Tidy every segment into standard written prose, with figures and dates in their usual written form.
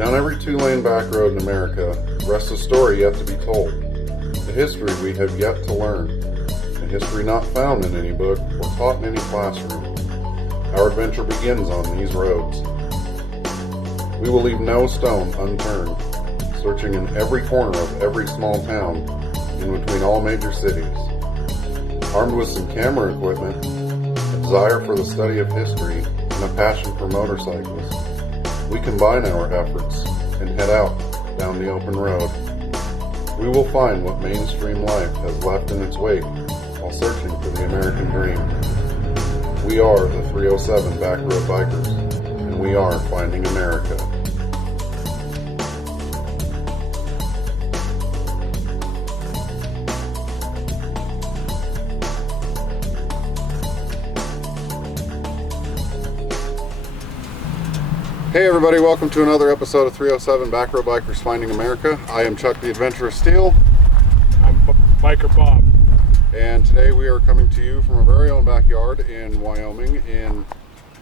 Down every two-lane back road in America rests a story yet to be told, a history we have yet to learn, a history not found in any book or taught in any classroom. Our adventure begins on these roads. We will leave no stone unturned, searching in every corner of every small town in between all major cities. Armed with some camera equipment, a desire for the study of history, and a passion for motorcycles, we combine our efforts and head out down the open road. We will find what mainstream life has left in its wake while searching for the American dream. We are the 307 Back Road Bikers, and we are finding America. Hey everybody, welcome to another episode of 307 Back Road Bikers Finding America. I am Chuck the Adventurer Steele. I'm Biker Bob. And today we are coming to you from our very own backyard in Wyoming, in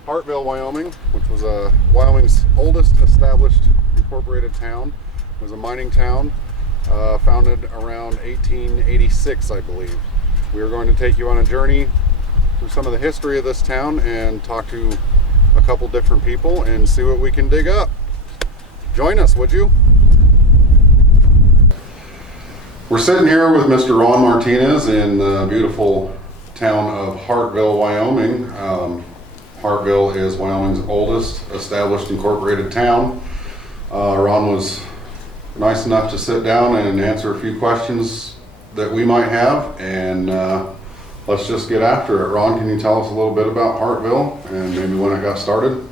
Hartville, Wyoming, which was Wyoming's oldest established incorporated town. It was a mining town founded around 1886, I believe. We are going to take you on a journey through some of the history of this town and talk to a couple different people and see what we can dig up. Join us, would you? We're sitting here with Mr. Ron Martinez in the beautiful town of Hartville, Wyoming. Hartville is Wyoming's oldest established incorporated town. Ron was nice enough to sit down and answer a few questions that we might have, and let's just get after it. Ron, can you tell us a little bit about Hartville and maybe when it got started?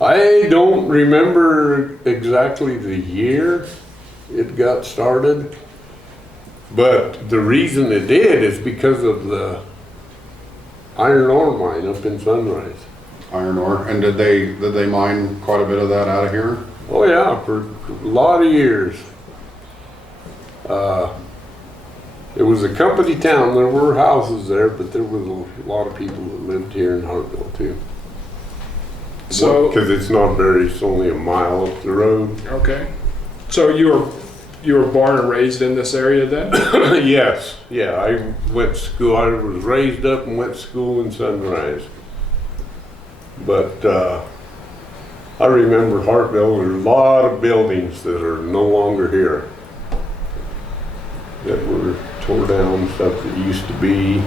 I don't remember exactly the year it got started, but the reason it did is because of the iron ore mine up in Sunrise. Iron ore, and did they mine quite a bit of that out of here? Oh yeah, for a lot of years. It was a company town. There were houses there, but there was a lot of people that lived here in Hartville too. So, because it's only a mile up the road. Okay. So you were born and raised in this area then? Yes. Yeah, I went to school. I was raised up and went to school in Sunrise. But I remember Hartville. There's a lot of buildings that are no longer here, that were tore down, stuff that used to be.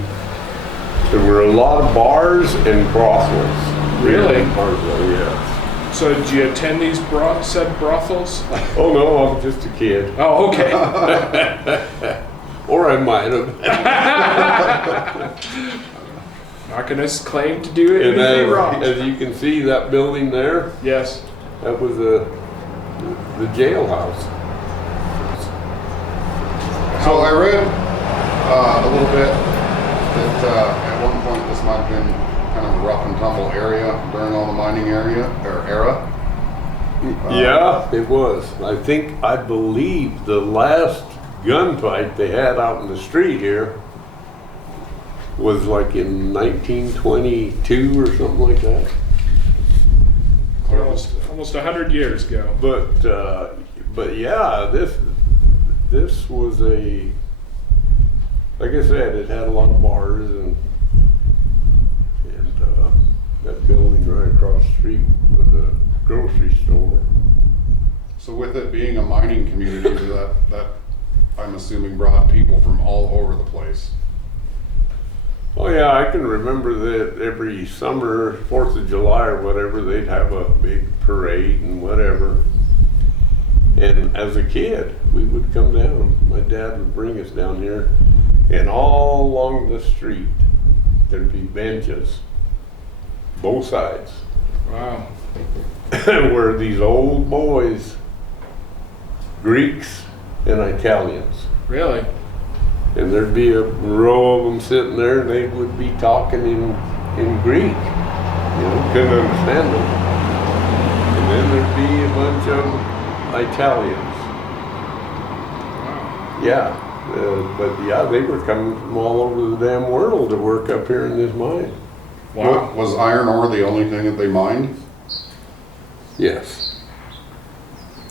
There were a lot of bars and brothels. Really? In Hartville, yeah. So did you attend these said brothels? Oh no, I'm just a kid. Oh, okay. Or I might have. Not gonna claim to do anything wrong. As you can see, that building there, yes, that was the jailhouse. So I read a little bit that at one point this might have been kind of a rough and tumble area during all the mining era. Yeah, it was. I believe the last gunfight they had out in the street here was like in 1922 or something like that. Almost 100 years ago. But yeah, this was like I said, it had a lot of bars and that building right across the street was a grocery store. So with it being a mining community, that I'm assuming brought people from all over the place. Oh yeah, I can remember that every summer, 4th of July or whatever, they'd have a big parade and whatever. And as a kid, we would come down. My dad would bring us down here, and all along the street, there'd be benches, both sides. Wow. Where these old boys, Greeks and Italians. Really? And there'd be a row of them sitting there, and they would be talking in Greek. You know, couldn't understand them. And then there'd be a bunch of Italians. Wow. Yeah, but yeah, they were coming from all over the damn world to work up here in this mine. Wow. Was iron ore the only thing that they mined? Yes.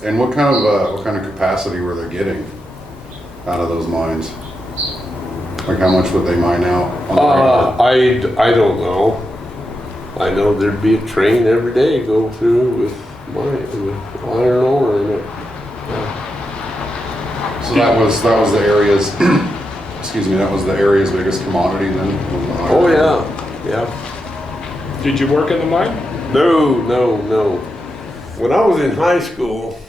And what kind of capacity were they getting out of those mines? Like how much would they mine out? On the I don't know. I know there'd be a train every day go through with iron ore in it. So that was the area's excuse me, that was the area's biggest commodity then? Was the iron Oh ore? yeah. Did you work in the mine? No. When I was in high school,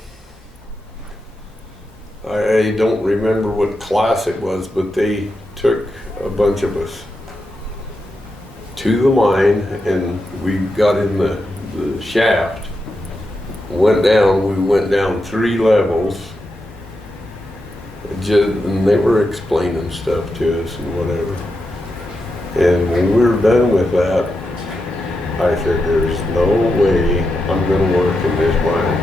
I don't remember what class it was, but they took a bunch of us to the mine, and we got in the shaft, went down. We went down 3 levels, and they were explaining stuff to us and whatever. And when we were done with that, I said, there's no way I'm going to work in this mine.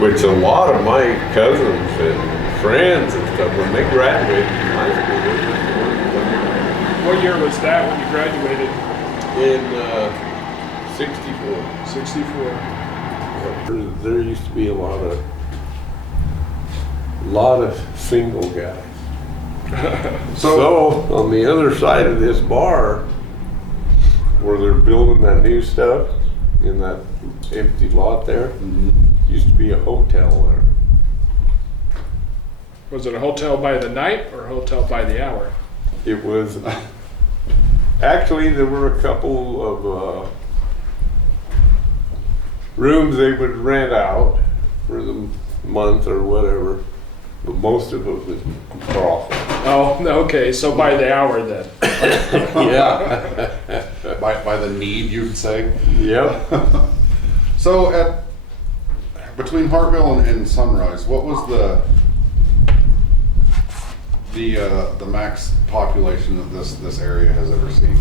Which a lot of my cousins and friends and stuff, when they graduated from high school, they went to work. What year was that when you graduated? In 64. 64. There used to be a lot of single guys. So on the other side of this bar, where they're building that new stuff in that empty lot there, used to be a hotel there. Was it a hotel by the night or a hotel by the hour? It was, actually there were a couple of rooms they would rent out for the month or whatever, but most of it was brothel. Oh, okay, so by the hour then. Yeah. by the need, you'd say. Yep. So between Hartville and Sunrise, what was the max population that this area has ever seen?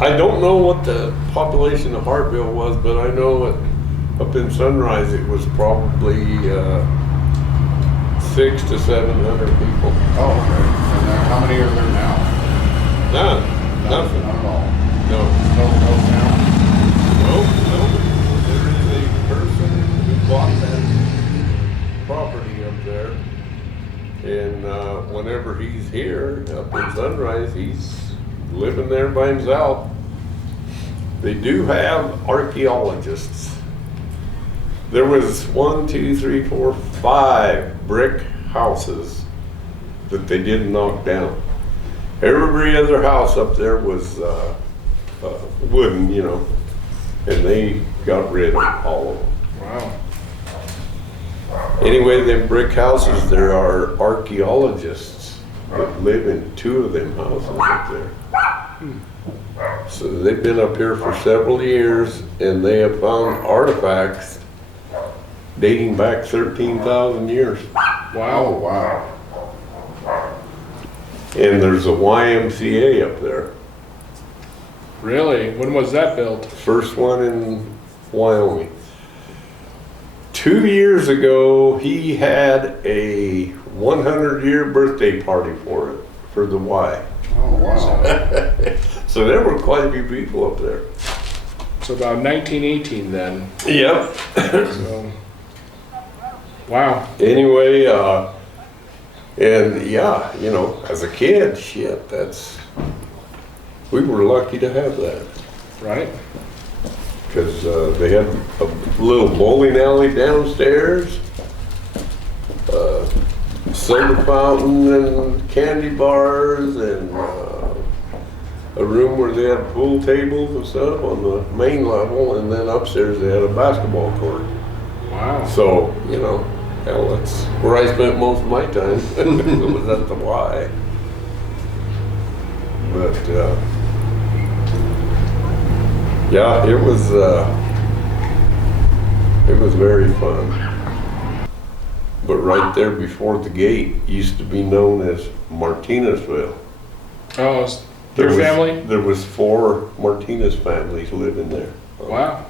I don't know what the population of Hartville was, but I know up in Sunrise it was probably 600 to 700 people. Oh, okay. And how many are there now? None. Nothing. Not at all. No. No town? No. There is a person who bought that property up there, and whenever he's here up in Sunrise, he's living there by himself. They do have archaeologists. There was 1, 2, 3, 4, 5 brick houses that they didn't knock down. Every other house up there was wooden, and they got rid of all of them. Wow. Anyway, them brick houses, there are archaeologists that live in 2 of them houses up there. So they've been up here for several years, and they have found artifacts dating back 13,000 years. Wow. Oh, wow. And there's a YMCA up there. Really? When was that built? First one in Wyoming. 2 years ago, he had a 100-year birthday party for the Y. Oh, wow. So there were quite a few people up there. So about 1918 then. Yep. So, wow. Anyway, and yeah, as a kid, shit, we were lucky to have that. Right? Because they had a little bowling alley downstairs, soda fountain and candy bars, and a room where they had pool tables and stuff on the main level, and then upstairs they had a basketball court. Wow. So, hell, that's where I spent most of my time. Was at the Y. But yeah, it was very fun. But right there before the gate used to be known as Martinezville. Oh, your family? There was 4 Martinez families living there. Wow.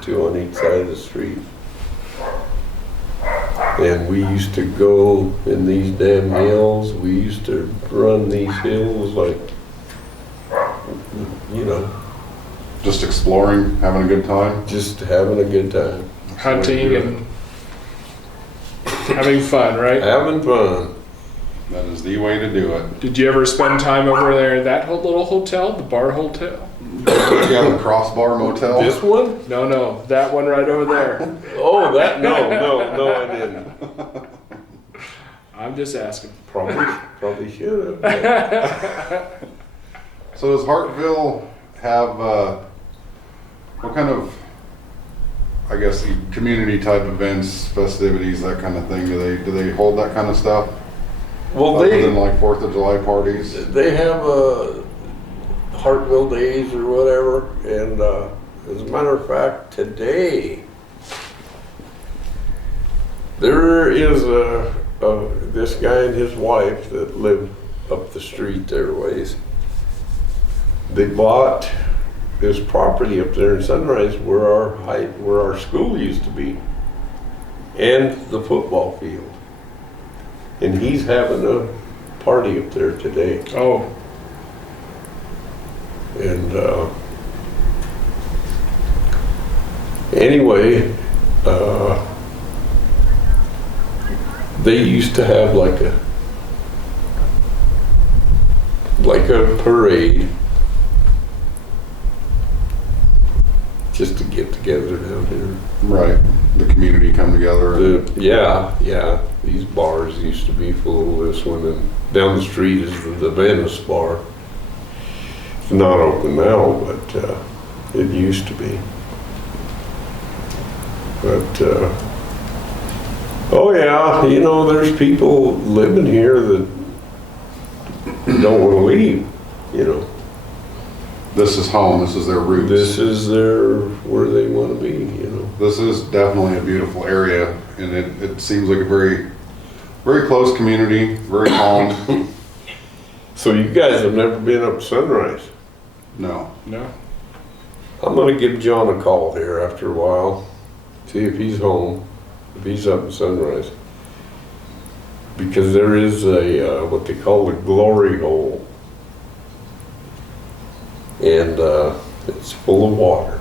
Two on each side of the street. And we used to go in these damn hills. We used to run these hills like, Just exploring, having a good time. Just having a good time. Hunting and having fun, right? Having fun. That is the way to do it. Did you ever spend time over there in that little hotel, the bar hotel? Yeah, the Crossbar Motel. This one? No, that one right over there. Oh, that, no, I didn't. I'm just asking. Probably should have. So does Hartville have, what kind of, I guess, community type events, festivities, that kind of thing? Do they hold that kind of stuff? Well, Other than like 4th of July parties? they have Hartville Days or whatever, and as a matter of fact, today there is this guy and his wife that live up the street there ways. They bought this property up there in Sunrise where our school used to be, and the football field. And he's having a party up there today. Oh, And anyway, they used to have like a parade just to get together down here. Right. The community come together. Yeah. These bars used to be full of this one, and down the street is the Venice bar. It's not open now, but it used to be. But oh yeah, there's people living here that don't want to leave. This is home. This is their roots. This is where they want to be. This is definitely a beautiful area, and it seems like a very, very close community, very calm. So you guys have never been up Sunrise? No. I'm gonna give John a call here after a while, see if he's home, if he's up in Sunrise. Because there is a, what they call the glory hole. And it's full of water.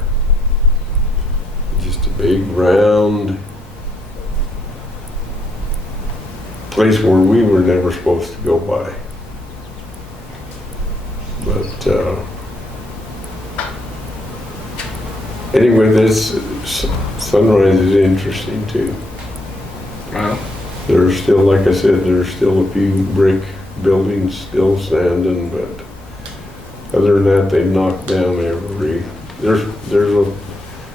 Just a big round place where we were never supposed to go by. But anyway, this Sunrise is interesting too. wow. There's still, like I said, there's still a few brick buildings still standing, but other than that, they knocked down there's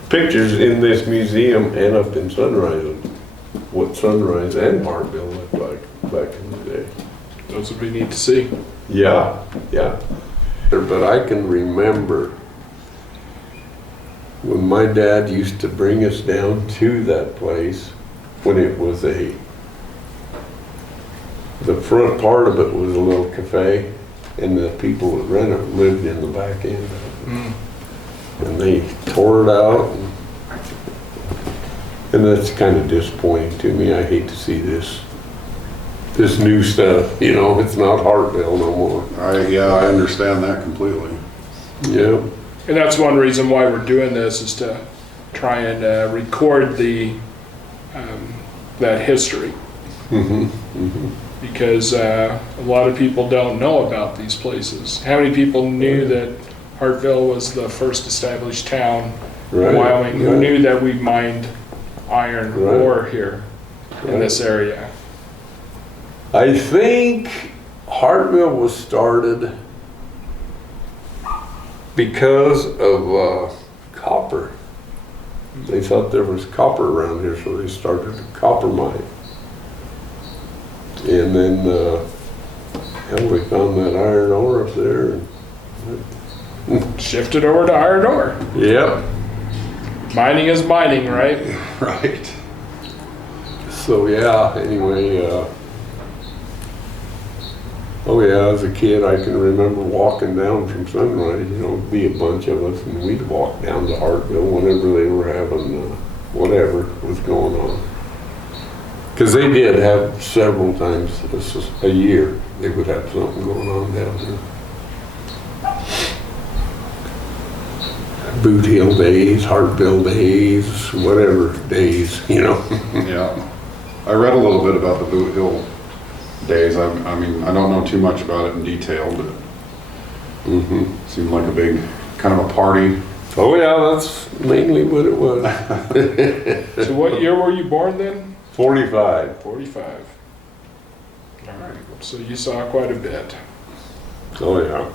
pictures in this museum and up in Sunrise of what Sunrise and Hartville looked like back in the day. Those would be neat to see. Yeah. But I can remember when my dad used to bring us down to that place when it was the front part of it was a little cafe, and the people that ran it lived in the back end of it. Mm. And they tore it out, and that's kind of disappointing to me. I hate to see this new stuff, it's not Hartville no more. I understand that completely. Yep. And that's one reason why we're doing this, is to try and record that history. Because a lot of people don't know about these places. How many people knew that Hartville was the first established town in Wyoming? Who knew that we mined iron ore here in this area? I think Hartville was started because of copper. They thought there was copper around here, so they started a copper mine. And then, we found that iron ore up there. Shifted over to iron ore. Yep. Mining is mining, right? Right. So yeah, anyway, oh yeah, as a kid I can remember walking down from Sunrise, it'd be a bunch of us, and we'd walk down to Hartville whenever they were having whatever was going on. Because they did have several times a year, they would have something going on down there. Boot Hill days, Hartville days, whatever days, you know. Yeah. I read a little bit about the Boot Hill days. I mean, I don't know too much about it in detail, but it seemed like a big, kind of a party. Oh yeah, that's mainly what it was. So what year were you born then? 45. 45. All right. So you saw quite a bit. Oh yeah.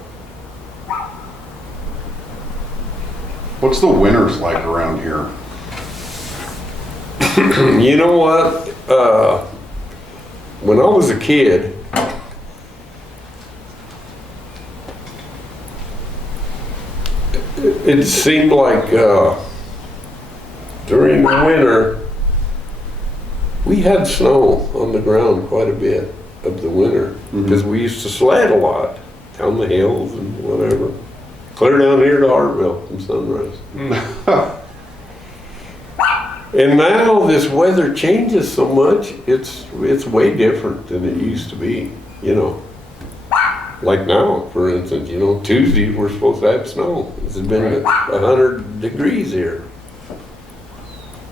What's the winters like around here? You know what? When I was a kid, it seemed like during the winter, we had snow on the ground quite a bit of the winter because we used to sled a lot down the hills and whatever. Clear down here to Hartville from Sunrise. And now this weather changes so much, it's way different than it used to be, you know. Like now, for instance, you know, Tuesday we're supposed to have snow. It's been 100 degrees here.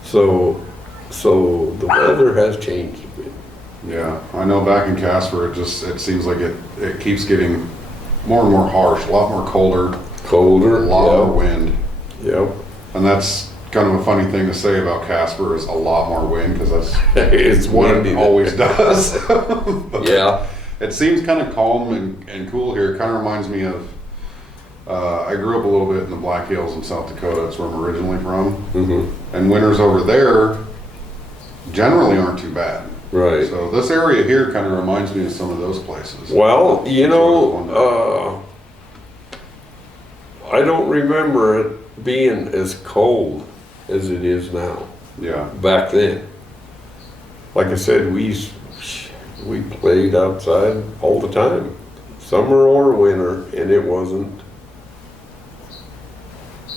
So the weather has changed a bit. Yeah, I know back in Casper, it seems like it keeps getting more and more harsh, a lot more colder, a lot more wind. Yep. And that's kind of a funny thing to say about Casper is a lot more wind, because that's It's what it always does. Yeah. It seems kind of calm and cool here. It kind of reminds me of, I grew up a little bit in the Black Hills in South Dakota. That's where I'm originally from. And winters over there generally aren't too bad. Right. So this area here kind of reminds me of some of those places. Well, you know, I don't remember it being as cold as it is now. Yeah. Back then. Like I said, we played outside all the time, summer or winter, and it wasn't.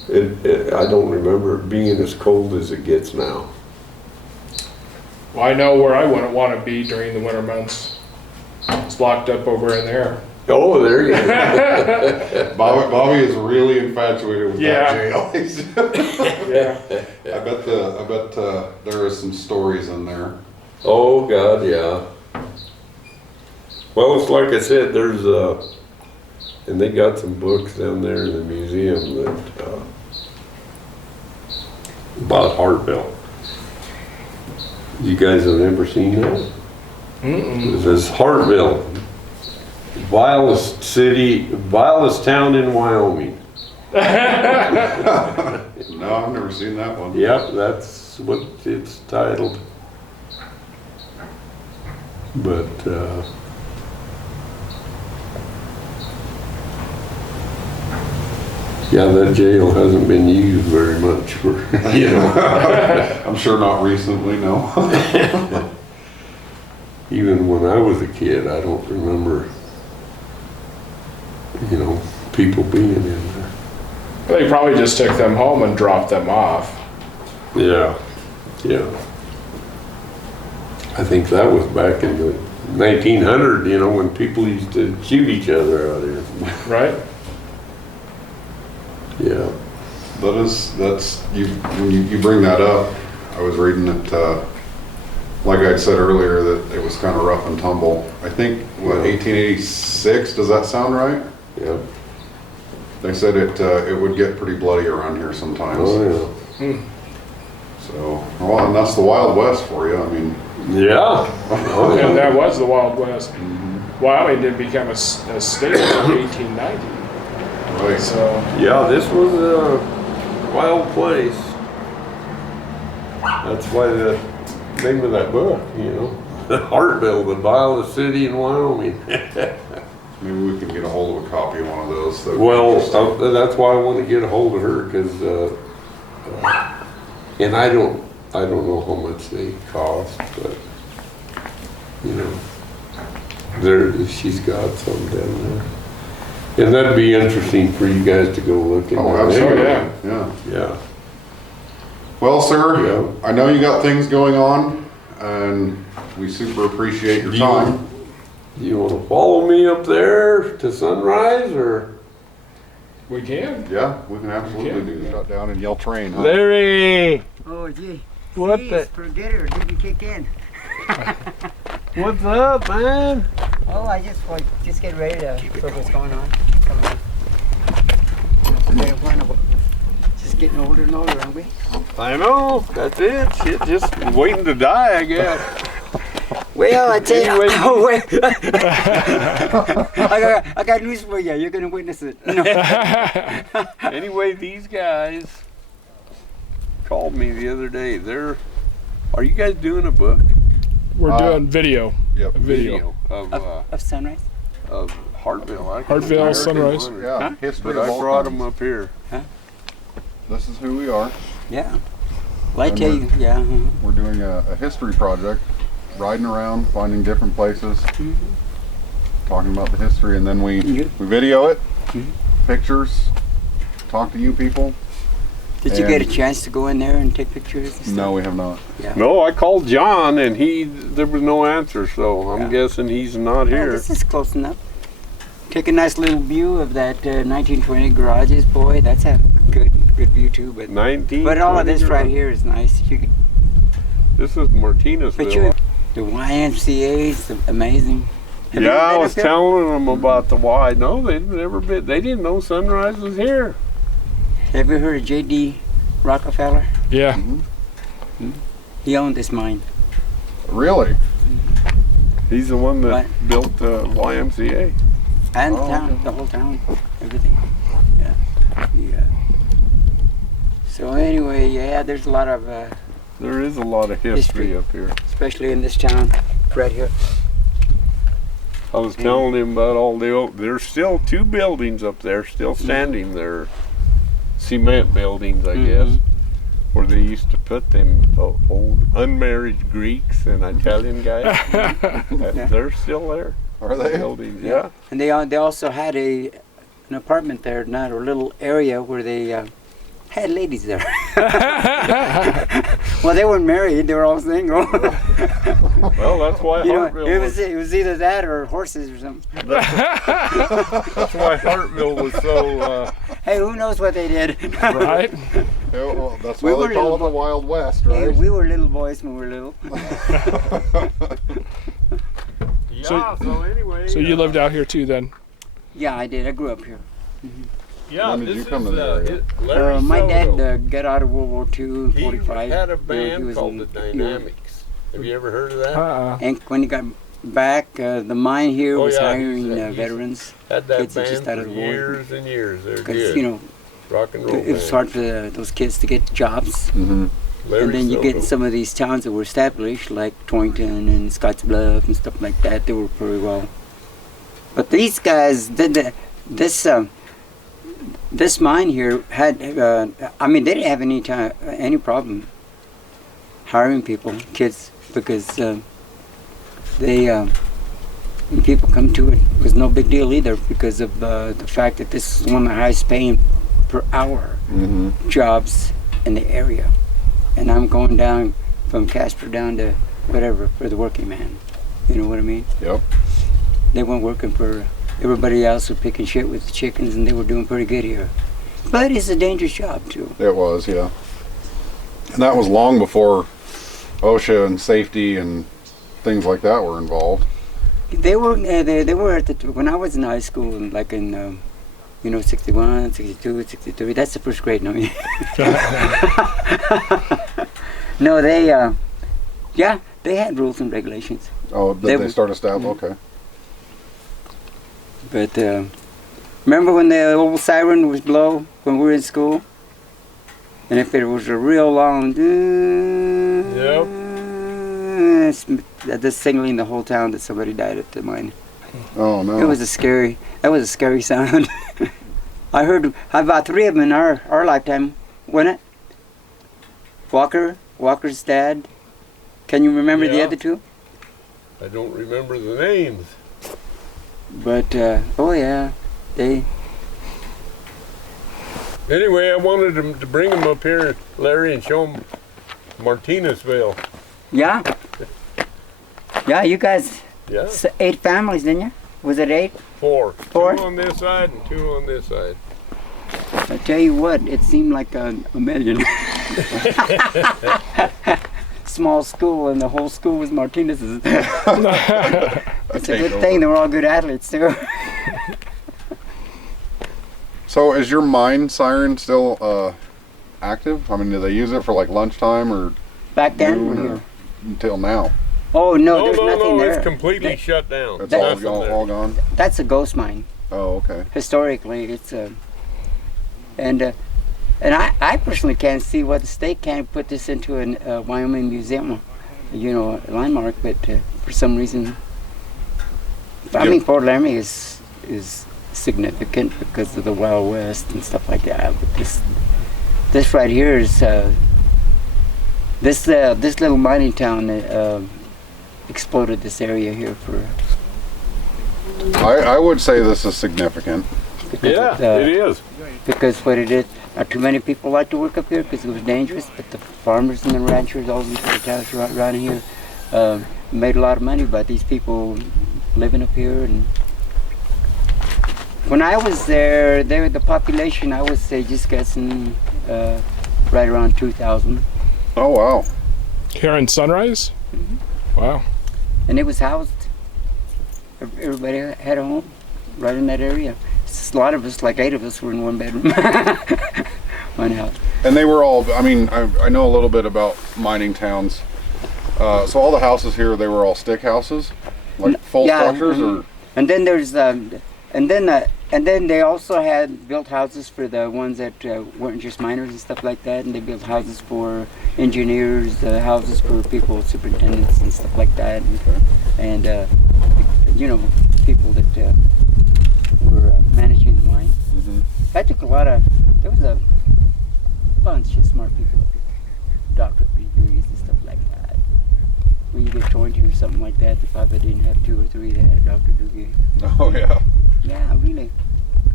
I don't remember it being as cold as it gets now. Well, I know where I wouldn't want to be during the winter months. It's locked up over in there. Oh, there you go. Bobby is really infatuated with that jail. Yeah. I bet there are some stories in there. Oh God, yeah. Well, it's like I said, there's and they got some books down there in the museum that about Hartville. You guys have never seen that? It says Hartville, vilest town in Wyoming. No, I've never seen that one. Yep, that's what it's titled. But yeah, that jail hasn't been used very much for, you know. I'm sure not recently, no. Even when I was a kid, I don't remember, you know, people being in there. They probably just took them home and dropped them off. Yeah, yeah. I think that was back in the 1900, you know, when people used to shoot each other out here. Right? Yeah. When you bring that up, I was reading that, like I said earlier, that it was kind of rough and tumble. I think, 1886, does that sound right? Yeah. They said it would get pretty bloody around here sometimes. Oh, yeah. So, well, and that's the Wild West for you, I mean. Yeah. Oh, yeah. And that was the Wild West. Wyoming didn't become a state until 1890. Right. So Yeah, this was a wild place. That's why the name of that book, you know. Hartville, the vilest city in Wyoming. Maybe we can get a hold of a copy of one of those. Well, that's why I want to get a hold of her, because, and I don't know how much they cost, but, you know, she's got some down there. And that'd be interesting for you guys to go look at. Oh, absolutely. yeah. Yeah. Well, sir, Yeah. I know you got things going on, and we super appreciate your time. Do you want to follow me up there to Sunrise, or? We can. Yeah, we can absolutely Okay. do that. Shut down and yell train. Huh? Larry! Oh, gee. What Jeez, the? forget it or didn't kick in. What's up, man? Oh, I just get ready to for what's going on. Come on. Just getting older and older, aren't we? I know. That's it. Shit, just waiting to die, I guess. Well, I tell you, Anyway. oh, wait. I got news for you. You're gonna witness it. No. Anyway, these guys called me the other day. Are you guys doing a book? We're doing video. Yep. A video. Of sunrise. Of Hartville. Hartville, Sunrise. Yeah, Huh? history But of I all brought kinds. them up here. This is who we are. Yeah. Well, I And tell you, yeah. We're doing a history project, riding around, finding different places, talking about the history, and then we video it, pictures, talk to you people. Did you get a chance to go in there and take pictures? And stuff? No, we have not. Yeah. No, I called John and there was no answer, so I'm guessing he's not Oh, here. this is close enough. Take a nice little view of that 1920 garages, boy. That's a good view too. But 19. but all of this right here is nice. You could, This is Martinez. but you, the YMCA is amazing. Have you Yeah, ever I been was up there? telling them about the Y. No, they'd never been. They didn't know Sunrise was here. Have you heard of J.D. Rockefeller? Yeah. He owned this mine. Really? He's the one that What? built the YMCA. And the Oh, town, okay. the whole town, everything. Yeah. Yeah. So anyway, yeah, there's a lot of, There is a lot of history up here. especially in this town, right here. I was telling him about all the old. There's still 2 buildings up there, still standing. They're cement buildings, I guess, where they used to put them old unmarried Greeks and Italian guys. They're still there. Are they? Buildings, yeah. And they also had an apartment there, not a little area where they had ladies there. Well, they weren't married; they were all single. Well, that's why You know, Hartville it was either that or horses or something. That's why Hartville was so. Hey, who knows what they did? Right? Yeah, well, that's We why were they call it little- the Wild West, Hey, right? we were little boys when we were little. Yeah. So anyway. So you lived out here too then? Yeah, I did. I grew up here. Yeah. When did this you come is, to the area? Larry My Soto. dad got out of World War II in He 45. had a He band was called in- the Dynamics. Have you ever heard of that? And when he got back, the mine here Oh, was yeah, hiring he's- veterans. Had that kids that just band out for of the war. years and years. They're Because, good. you know, Rock and roll it was band. hard for those kids to get jobs. Mm-hmm. Larry And then you get in Soto. some of these towns that were established, like Torrington and Scottsbluff and stuff like that. They were pretty well. But these guys, this mine here had, I mean, they didn't have any problem hiring people, kids, because when people come to it, it was no big deal either because of the fact that this is one of the highest paying per hour Mm-hmm. jobs in the area. And I'm going down from Casper down to whatever for the working man. You know what I mean? Yep. They weren't working for everybody else was picking shit with the chickens and they were doing pretty good here. But it's a dangerous job too. It was, yeah. And that was long before OSHA and safety and things like that were involved. They were at the when I was in high school, like in 61, 62, 63. That's the first grade, no. No, they had rules and regulations. Oh, They did they were- start establishing? Okay. But remember when the old siren was blow when we were in school? And if it was a real long, that's signaling the whole town that somebody died at the mine. Oh no. That was a scary sound. I heard about 3 of them in our lifetime, wasn't it? Walker's dad. Can you remember the Yeah. other 2? I don't remember the names. But oh yeah, they. Anyway, I wanted to bring them up here, Larry, and show them Martinezville. Yeah. Yeah, you guys, Yeah, 8 families, didn't you? Was it 8? 4. 4? 2 on this side and 2 on this side. I tell you what, it seemed like a million. Small school, and the whole school was Martinez's. It's a good thing they were all good athletes too. So is your mine siren still active? I mean, do they use it for like lunchtime or Back then, noon or until now? oh no, there's nothing there. It's completely shut down. It's That's all gone? That's a ghost mine. Oh, okay. Historically, it's and I personally can't see why the state can't put this into a Wyoming museum, a landmark, but for some reason, I mean, Fort Laramie is significant because of the Wild West and stuff like that. But this right here is this little mining town exploded this area here for. I would say this is significant. Because It is. Because what it is, not too many people like to work up here because it was dangerous, but the farmers and the ranchers, all these little towns around here, made a lot of money by these people living up here. And when I was there, the population, I would say, just guessing, right around 2,000. Oh, wow. Here in Sunrise? Wow. And it was housed. Everybody had a home right in that area. A lot of us, like 8 of us, were in one bedroom, one house. And they were all, I mean, I know a little bit about mining towns. So all the houses here, they were all stick houses? Like full structures? Or? And then there's, and then they also had built houses for the ones that weren't just miners and stuff like that. And they built houses for engineers, houses for people, superintendents and stuff like that. And people that were managing the mine. Mm-hmm. That took there was a bunch of smart people up here. Doctorate degrees and stuff like that. When you get 20 or something like that, they probably didn't have 2 or 3 that had a doctorate degree. Oh, yeah. Yeah, really.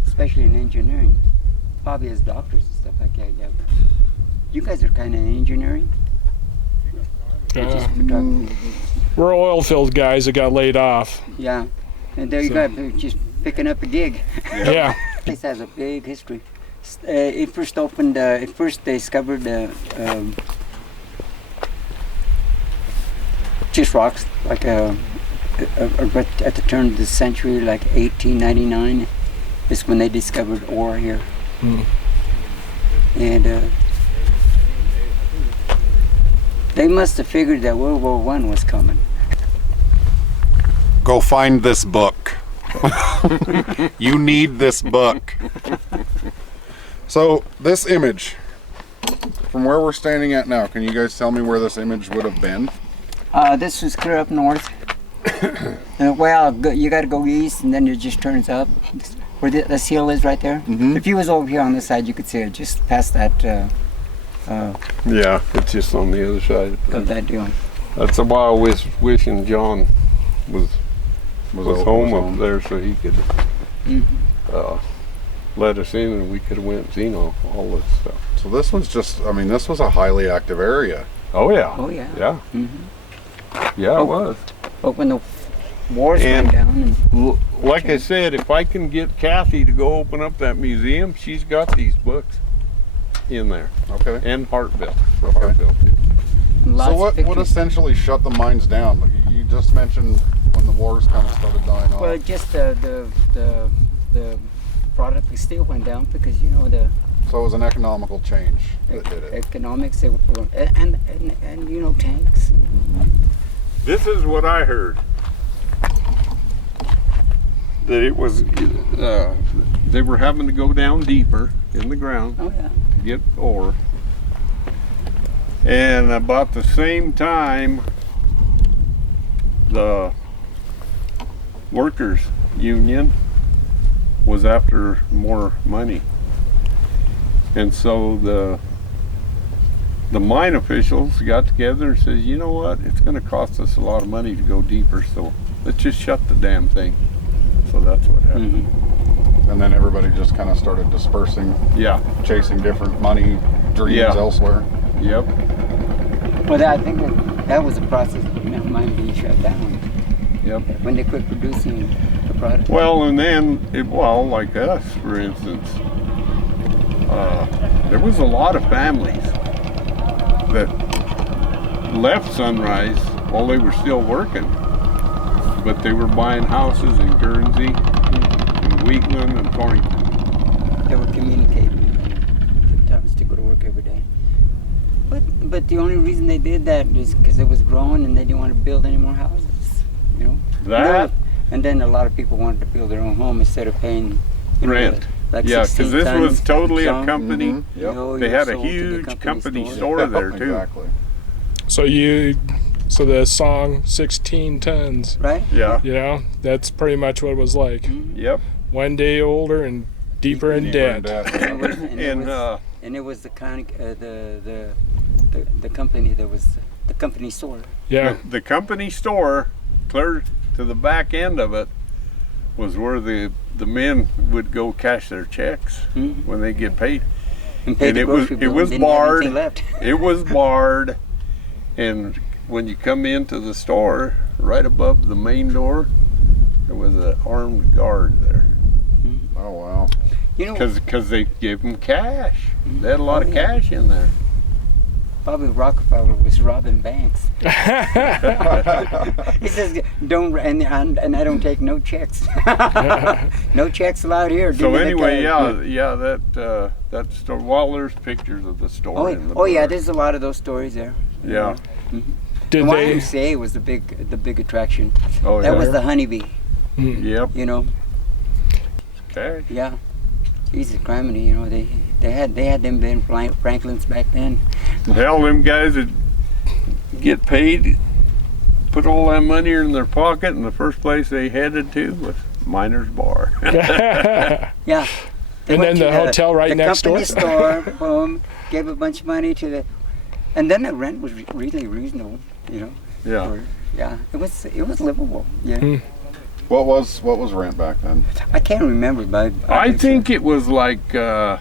Especially in engineering. Probably as doctors and stuff like that. Yeah. You guys are kind of in engineering? We're oil field guys that got laid off. Yeah. And there you go, just picking up a gig. Yeah. This has a big history. It first opened, they discovered just rocks, like at the turn of the century, like 1899 is when they discovered ore here. And they must have figured that World War I was coming. Go find this book. You need this book. So this image, from where we're standing at now, can you guys tell me where this image would have been? This was clear up north. You got to go east, and then it just turns up. Where this hill is right there. Mm-hmm. If you was over here on this side, you could see it just past that. Yeah, it's just on the other side of that deal. That's why I was wishing John was home up there so he could let us in and we could have went and seen all this stuff. So this one's just, I mean, this was a highly active area. Oh yeah. Oh yeah. Yeah. Mm-hmm. Yeah, it was. But when the wars went down, like I said, if I can get Kathy to go open up that museum, she's got these books in there. Okay. And Hartville. Okay. Hartville too. So what essentially shut the mines down? Like you just mentioned when the wars kind of started dying off. Well, just the product of steel went down because So it was an economical change that did it. Economics, and tanks. This is what I heard. That it was, they were having to go down deeper in the ground Oh yeah. to get ore. And about the same time, the workers' union was after more money. And so the mine officials got together and says, you know what, it's going to cost us a lot of money to go deeper, so let's just shut the damn thing. So that's what happened. Mm-hmm. And then everybody just kind of started dispersing, Yeah. chasing different money dreams elsewhere. Yep. Well, I think that was a process of mine being shut down. Yep. When they quit producing the product. Well, and then, like us, for instance, there was a lot of families that left Sunrise while they were still working, but they were buying houses in Guernsey, in Wheatland, and Torrington. They were communicating. Took times to go to work every day. But the only reason they did that is because it was growing and they didn't want to build any more houses. You know. That And then a lot of people wanted to build their own home instead of paying rent. Like Yeah, because 16 this was tons totally a some, company. Mhm. Yep. They had a sold to the huge company store Yep, there too. Exactly. So the song 16 tons, Right? Yeah. you know, that's pretty much what it was like. Yep. One day older and deeper in debt. And it was the kind the company that was the company store. Yeah. The company store, clear to the back end of it, was where the men would go cash their checks Mhm. when they get paid. And paid And the it was grocery it bill was and didn't have anything barred. left. It was barred, and when you come into the store, right above the main door, there was an armed guard there. Oh wow. You know, Because they gave them cash. They had a lot Oh, of yeah. cash in there. Probably Rockefeller was robbing banks. He says, "Don't," and I don't take no checks. No checks allowed here. Give So me the anyway, cash. that store. Well, there's pictures of the store. Oh, in the yeah, bar. there's a lot of those stories there. Yeah. Did The they? YMCA was the big attraction. Oh That yeah. was the honeybee. Mm. Yep. You know, Okay. yeah. Jesus criminy, you know, they had them Ben Franklins back then. Hell, them guys would get paid, put all that money in their pocket, and the first place they headed to was Miner's Bar. Yeah. They And went then to the hotel right next door? The company store, boom, gave a bunch of money to the, and then the rent was really reasonable, you know. Yeah. Yeah, it was livable. Yeah. Hmm. What was rent back then? I can't remember, but I think it was like, I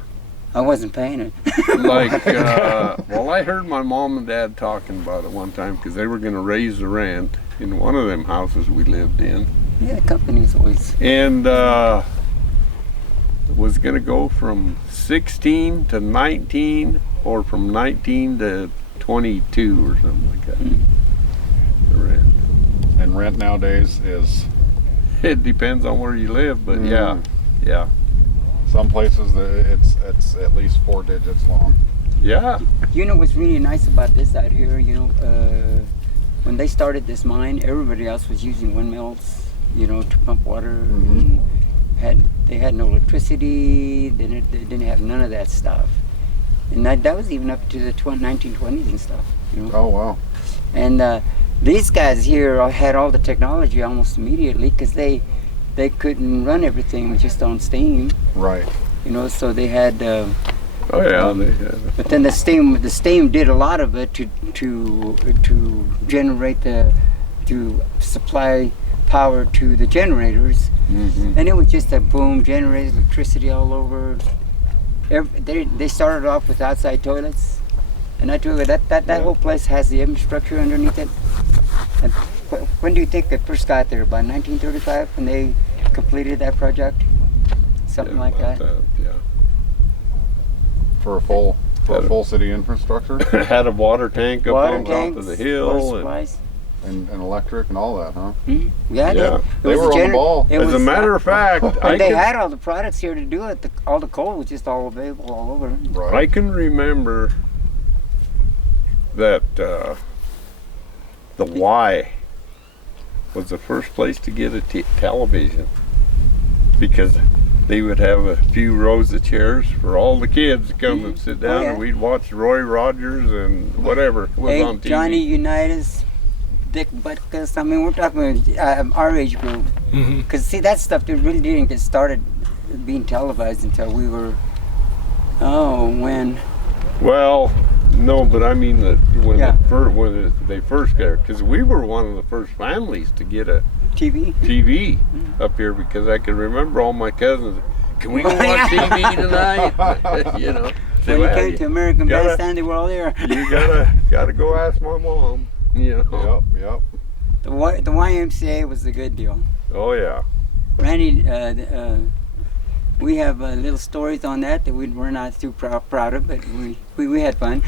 wasn't paying it. well, I heard my mom and dad talking about it one time because they were going to raise the rent in one of them houses we lived in. Yeah, the company's always. And was going to go from 16 to 19 or from 19 to 22 or something like that. The rent. And rent nowadays is It depends on where you live, but Mm. yeah. some places that it's at least 4 digits long. Yeah. You know what's really nice about this out here? You know, when they started this mine, everybody else was using windmills, you know, to pump water. Mhm. And they had no electricity. They didn't have none of that stuff. And that was even up to the 1920s and stuff. You know. Oh wow. And these guys here had all the technology almost immediately because they couldn't run everything just on steam, Right. you know. So they had, Oh yeah. They had. but then the steam did a lot of it to generate to supply power to the generators, and it was just a boom, generated electricity all over. They started off with outside toilets. And I told you that whole place has the infrastructure underneath it. And when do you think it first got there? About 1935 when they completed that project? Something Yeah, like about that. Yeah. For a full city infrastructure Had a water tank up Water on top tanks, of the water hill. And, supplies. and electric and all that, huh? Mhm. Yeah, Yeah. They were on the ball. as a matter of fact, and they had all the products here to do it. All the coal was just all available all over. Right. I can remember that the Y was the first place to get a television because they would have a few rows of chairs for all the kids to come and sit down, yeah. and we'd watch Roy Rogers and whatever was Hey, on TV. Johnny Unitas, Dick Butkus. I mean, we're talking our age group. Mhm. Because see, that stuff that really didn't get started being televised until we were, when? Well, no, but I mean that when Yeah. they first got it, because we were one of the first families to get a TV. TV up here, because I can remember all my cousins. Can we go watch TV tonight? You know. When you came to American gotta- Bandstand, they were all there. You gotta go ask my mom. You know. Yep. The YMCA was the good deal. Oh yeah. Randy, we have little stories on that we're not too proud of, but we had fun.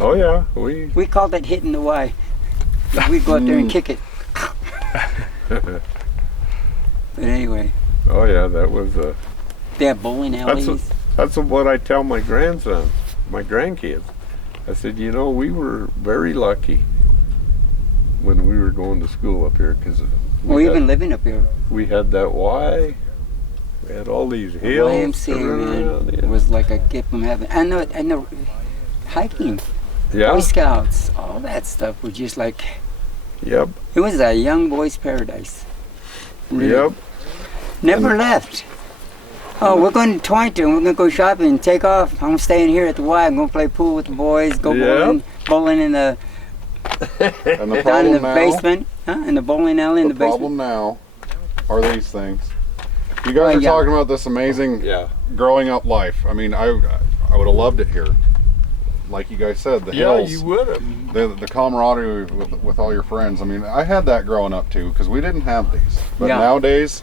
Oh yeah, We called it hitting the Y. We'd go up there and kick it. But anyway. Oh yeah, that was They have bowling alleys. that's what I tell my grandson, my grandkids. I said, you know, we were very lucky when we were going to school up here, because even living up here. we had that Y. We had all these hills. YMCA, man, it was like a gift from heaven. And the hiking, Yeah. Boy Scouts, all that stuff was just like, Yep. it was a young boy's paradise. Really. Yep. Never left. Oh, we're going to Torrington. We're going to go shopping and take off. I'm staying here at the Y. I'm going to play pool with the boys, go bowling in the And the down in the problem now, basement, in the bowling alley in the the basement. problem now are these things. You guys are yeah. talking about this amazing growing up life. I mean, I would have loved it here. Like you guys said, the Yeah, hills, you would have. the camaraderie with all your friends. I mean, I had that growing up too, because we didn't have these. But nowadays,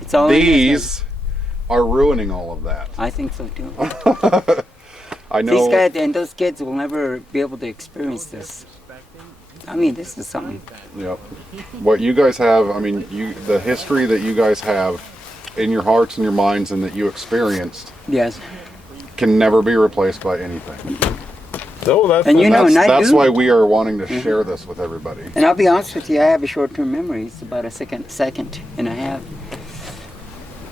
It's all in these are ruining all of that. I think so too. I know. These guys and those kids will never be able to experience this. I mean, this is something. Yep. What you guys have, I mean, the history that you guys have in your hearts and your minds and that you experienced Yes. can never be replaced by anything. No, that's And you know, and I That's do. why we are wanting to share this with everybody. And I'll be honest with you, I have a short-term memory. It's about a second and a half.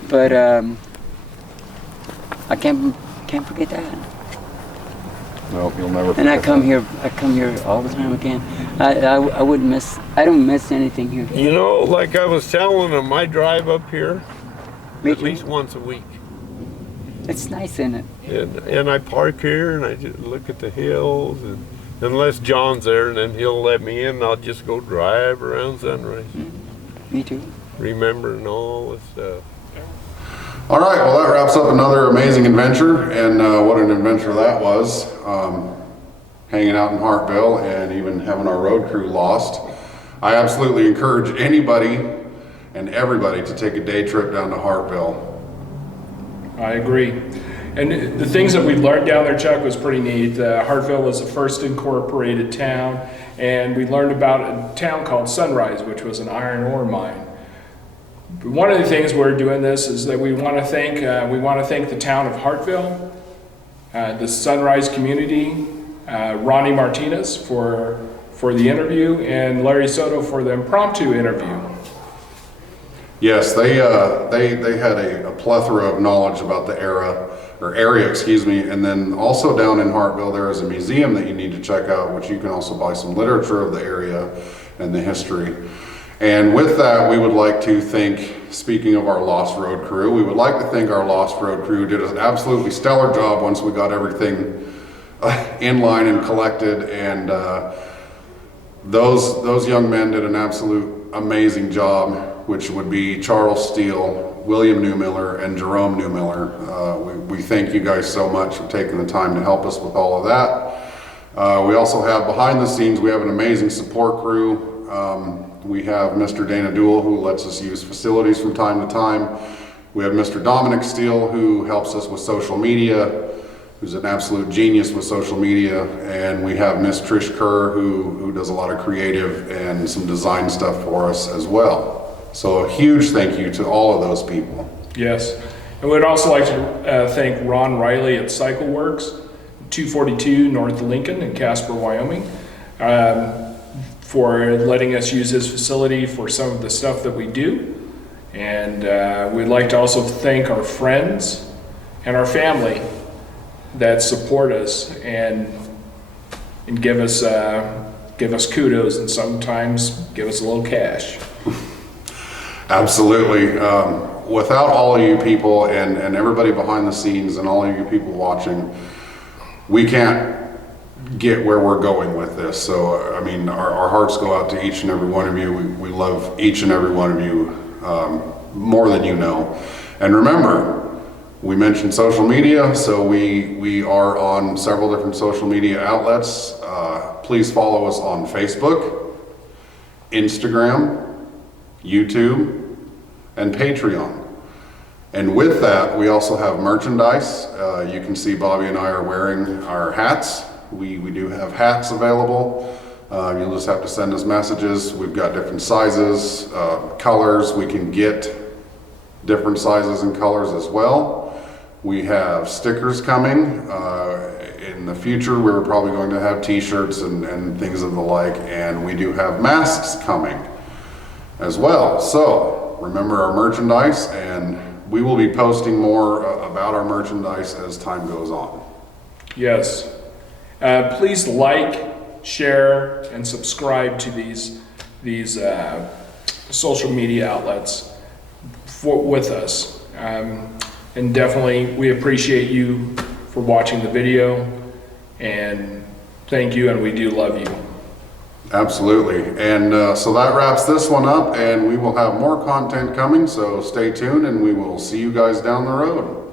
But I can't forget that. No, you'll never. And I forget come that. here all the time again. I wouldn't miss. I don't miss anything here. You know, like I was telling them, I drive up here Me at too. least once a week. It's nice, isn't it? And I park here and I just look at the hills, and unless John's there, and then he'll let me in, I'll just go drive around Sunrise, Me too. remembering all this stuff. All right, well, that wraps up another amazing adventure, and what an adventure that was. Hanging out in Hartville and even having our road crew lost. I absolutely encourage anybody and everybody to take a day trip down to Hartville. I agree. And the things that we learned down there, Chuck, was pretty neat. Hartville was the first incorporated town, and we learned about a town called Sunrise, which was an iron ore mine. One of the things we're doing this is that we want to thank the town of Hartville, the Sunrise community, Ronnie Martinez for the interview, and Larry Soto for the impromptu interview. Yes, they had a plethora of knowledge about the area, excuse me, and then also down in Hartville there is a museum that you need to check out, which you can also buy some literature of the area and the history. And with that, we would like to thank, speaking of our Lost Road crew, we would like to thank our Lost Road crew. Did an absolutely stellar job once we got everything in line and collected, and those young men did an absolute amazing job, which would be Charles Steele, William Newmiller, and Jerome Newmiller. We thank you guys so much for taking the time to help us with all of that. We also have behind the scenes, we have an amazing support crew. We have Mr. Dana Duell, who lets us use facilities from time to time. We have Mr. Dominic Steele, who helps us with social media, who's an absolute genius with social media. And we have Miss Trish Kerr, who does a lot of creative and some design stuff for us as well. So a huge thank you to all of those people. Yes. And we'd also like to thank Ron Riley at Cycle Works, 242 North Lincoln in Casper, Wyoming, for letting us use his facility for some of the stuff that we do. And we'd like to also thank our friends and our family that support us and give us kudos, and sometimes give us a little cash. Absolutely. Without all of you people and everybody behind the scenes and all of you people watching, we can't get where we're going with this. So, I mean, our hearts go out to each and every one of you. We love each and every one of you more than you know. And remember, we mentioned social media, so we are on several different social media outlets. Please follow us on Facebook, Instagram, YouTube, and Patreon. And with that, we also have merchandise. You can see Bobby and I are wearing our hats. We do have hats available. You'll just have to send us messages. We've got different sizes, colors. We can get different sizes and colors as well. We have stickers coming. In the future, we're probably going to have t-shirts and things of the like. And we do have masks coming as well. So remember our merchandise, and we will be posting more about our merchandise as time goes on. Yes. Please like, share, and subscribe to these social media outlets with us. And definitely, we appreciate you for watching the video, and thank you, and we do love you. Absolutely. And so that wraps this one up, and we will have more content coming, so stay tuned, and we will see you guys down the road.